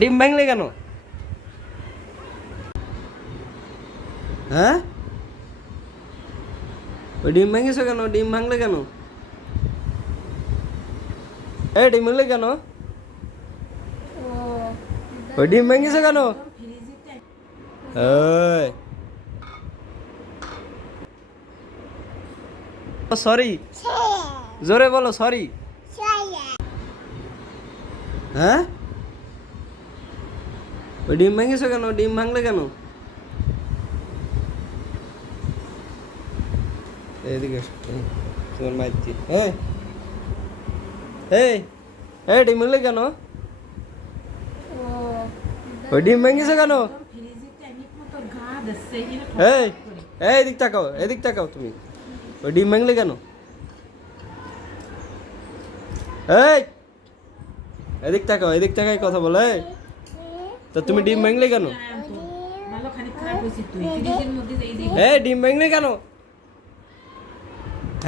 ডিম ভাঙলে কেন? হ্যাঁ, ওই ডিম ভাঙিস কেন? ডিম ভাঙলে কেন? এই ডিম ভাঙলে কেন? ওই ডিম ভাঙিস কেন? এই সরি, জোরে বলো সরি। হ্যাঁ, ওই ডিম ভাঙিস কেন? ডিম ভাঙলে কেন? এদিকে এসো, তোমার মাইর দি। এই এই এই ডিম ভাঙলে কেন? ওই ডিম ভাঙিস কেন? এই এই এদিক তাকাও, এদিক তাকাও তুমি। ওই ডিম ভাঙলে কেন? এই এদিক তাকাও, এদিক তাকাই কথা বলে। তা তুমি ডিম ভাঙলে কেন? এই ডিম ভাঙলে কেন?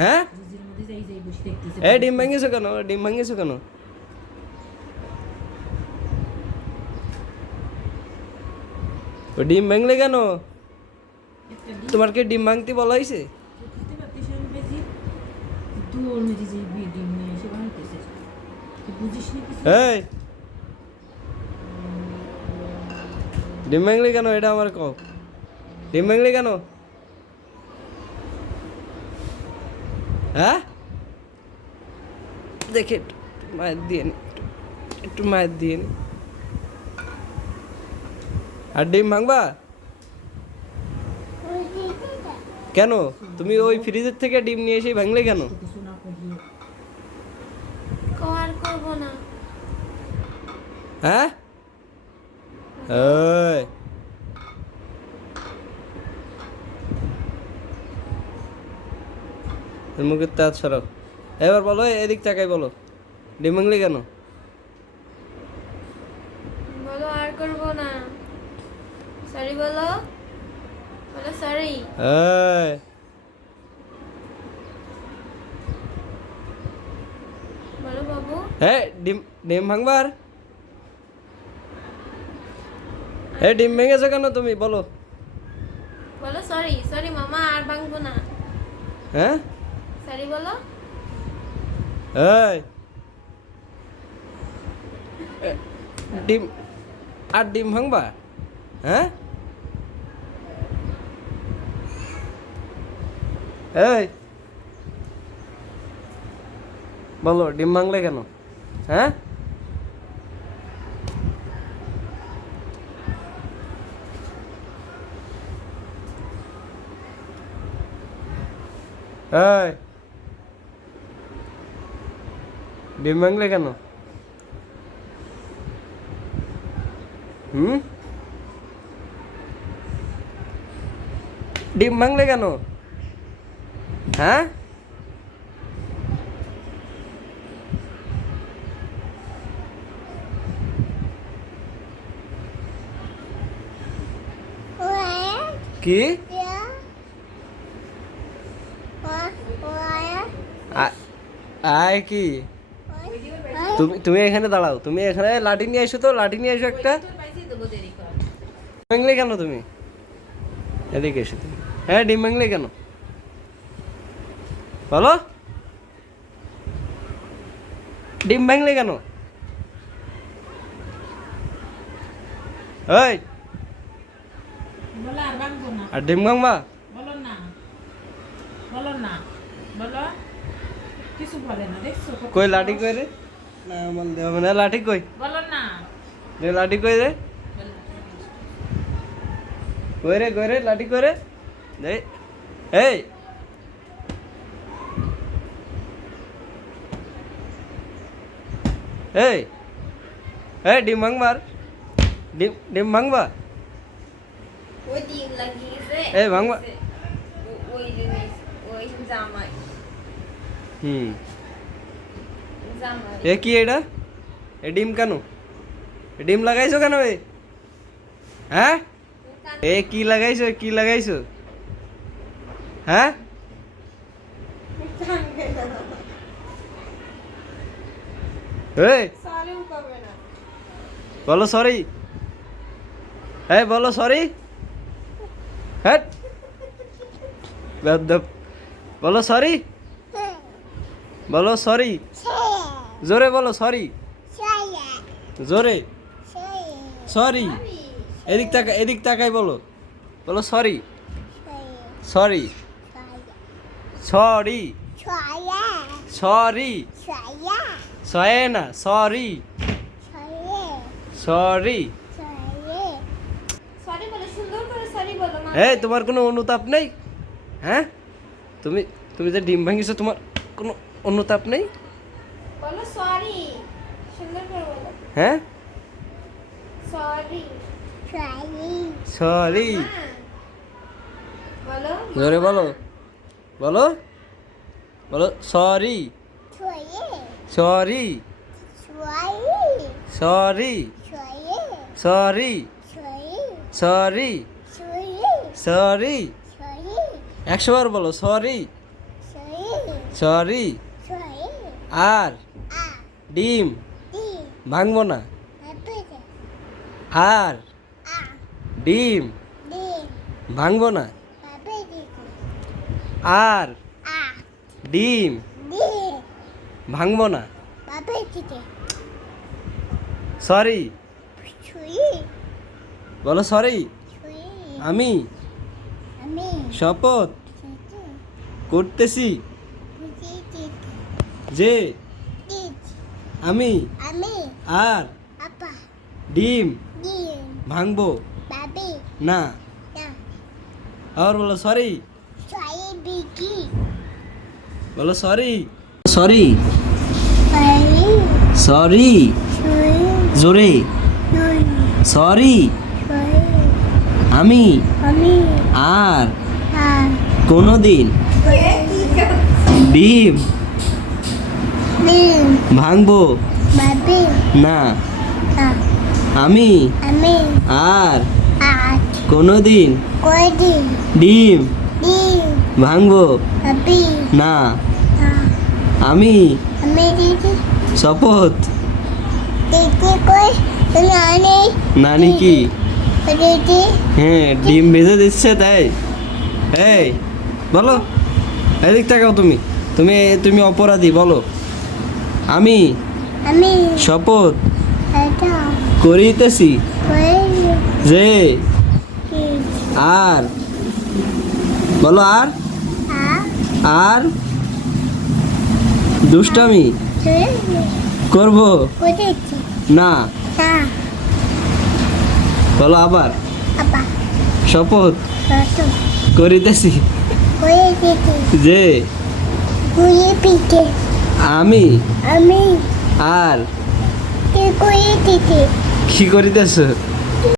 হ্যাঁ, এই ডিম ভাঙিস কেন? ডিম ভাঙিস কেন? ও ডিম ভাঙলে কেন? তোমার কি ডিম ভাঙতে বলা হয়েছে? এই ডিম ভাঙলে কেন? এটা আমার কও। ডিম ভাঙলে কেন? হ্যাঁ, দেখে একটু মায়ের দিয়ে নি, একটু মায়ের দিয়ে নি। আর ডিম ভাঙবা কেন? তুমি ওই ফ্রিজের থেকে ডিম নিয়ে এসে ভাঙলে কেন? হ্যাঁ, ওই মুখের তাজ সরাও। এবার বলো, এদিক তাকাই বলো, ডিম ভাঙলে কেন? বলো আর করব না। সরি বলো, বলো সরি। এই বলো বাবু। হ্যাঁ, ডিম ডিম ভাঙবার। হ্যাঁ, ডিম ভেঙেছো কেন তুমি বলো? বলো সরি, সরি মামা আর ভাঙবো না। হ্যাঁ, সরি বলো। এই ডিম আর ডিম ভাঙবা? হ্যাঁ, এই বলো ডিম ভাঙলে কেন? হ্যাঁ, এই ডিম ভাঙলে কেন? হুম, ডিম ভাঙলে কেন? হ্যাঁ, কি? আয় কি? তুমি তুমি এখানে দাঁড়াও, তুমি এখানে লাঠি নিয়ে এসো, তো লাঠি নিয়ে এসো একটা। ভাঙলে কেন তুমি? এদিকে এসো তুমি। হ্যাঁ, ডিম ভাঙলে কেন বলো? ডিম ভাঙলে কেন? এই বলো আর ভাঙবো না। আর ডিম ভাঙবা? বলো না, বলো না, বলো। কিছু বলে না, দেখছো কত কই লাঠি সাহস? কই রে? না আমার দেওয়া মানে লাঠি কই? বলো না। লাঠি কই রে? কই রে লাঠি কই রে? এই এই এই এই ডিম ভাঙবার? ডিম ডিম ভাঙবা? ওই ডিম লাগিয়েছে। এই ভাঙবা? ওই জিনিস, ওই জামাই, হুম, জামাই। এ কি এটা? এ ডিম কেন? এ ডিম লাগাইছো কেন? হ্যাঁ, এ কি লাগাইছো? কি লাগাইছো? হ্যাঁ, এই বলো সরি। হ্যাঁ বলো সরি। হ্যাঁ বেয়াদব। বলো সরি, বলো সরি, জোরে বলো সরি, জোরে সরি। এদিক তাকাই বলো, বলো সরি, সরি, সরি, সরি, সয়ে না সরি, সরি। সরি বলো, সুন্দর করে সরি বলো মা। এই তোমার কোনো অনুতাপ নেই? হ্যাঁ তুমি তুমি যে ডিম ভাঙিছো তোমার কোনো অনুতাপ নেই? বলো সরি, সুন্দর করে বলো হ্যাঁ সরি। সরি, বলো জোরে বলো, বলো বলো sorry, sorry, sorry, sorry, sorry, sorry. 100 বার বলো সরি, সরি। আর ডিম ভাঙবো না, আর ডিম ভাঙবো না, আর ডিম ভাঙবো না। সরি বলো সরি। আমি শপথ করতেছি যে আমি আর ডিম ভাঙবো না। আর বলো সরি, বলো সরি, সরি, সরি, জোরে সরি। আমি আর কোনোদিন ডিম ভাঙবো না। আমি আর কোনোদিন ডিম ভাঙবো না। আমি শপথ। নানি কি? হ্যাঁ ডিম ভেজে দিচ্ছে তাই। এই বলো, এদিক তাকাও তুমি, তুমি তুমি অপরাধী। বলো আমি শপথ করিতেছি যে আর, বলো আর, আর দুষ্টামি করব না। বলো আবার, শপথ করিতেছি যে আমি আর কি করিতেছ?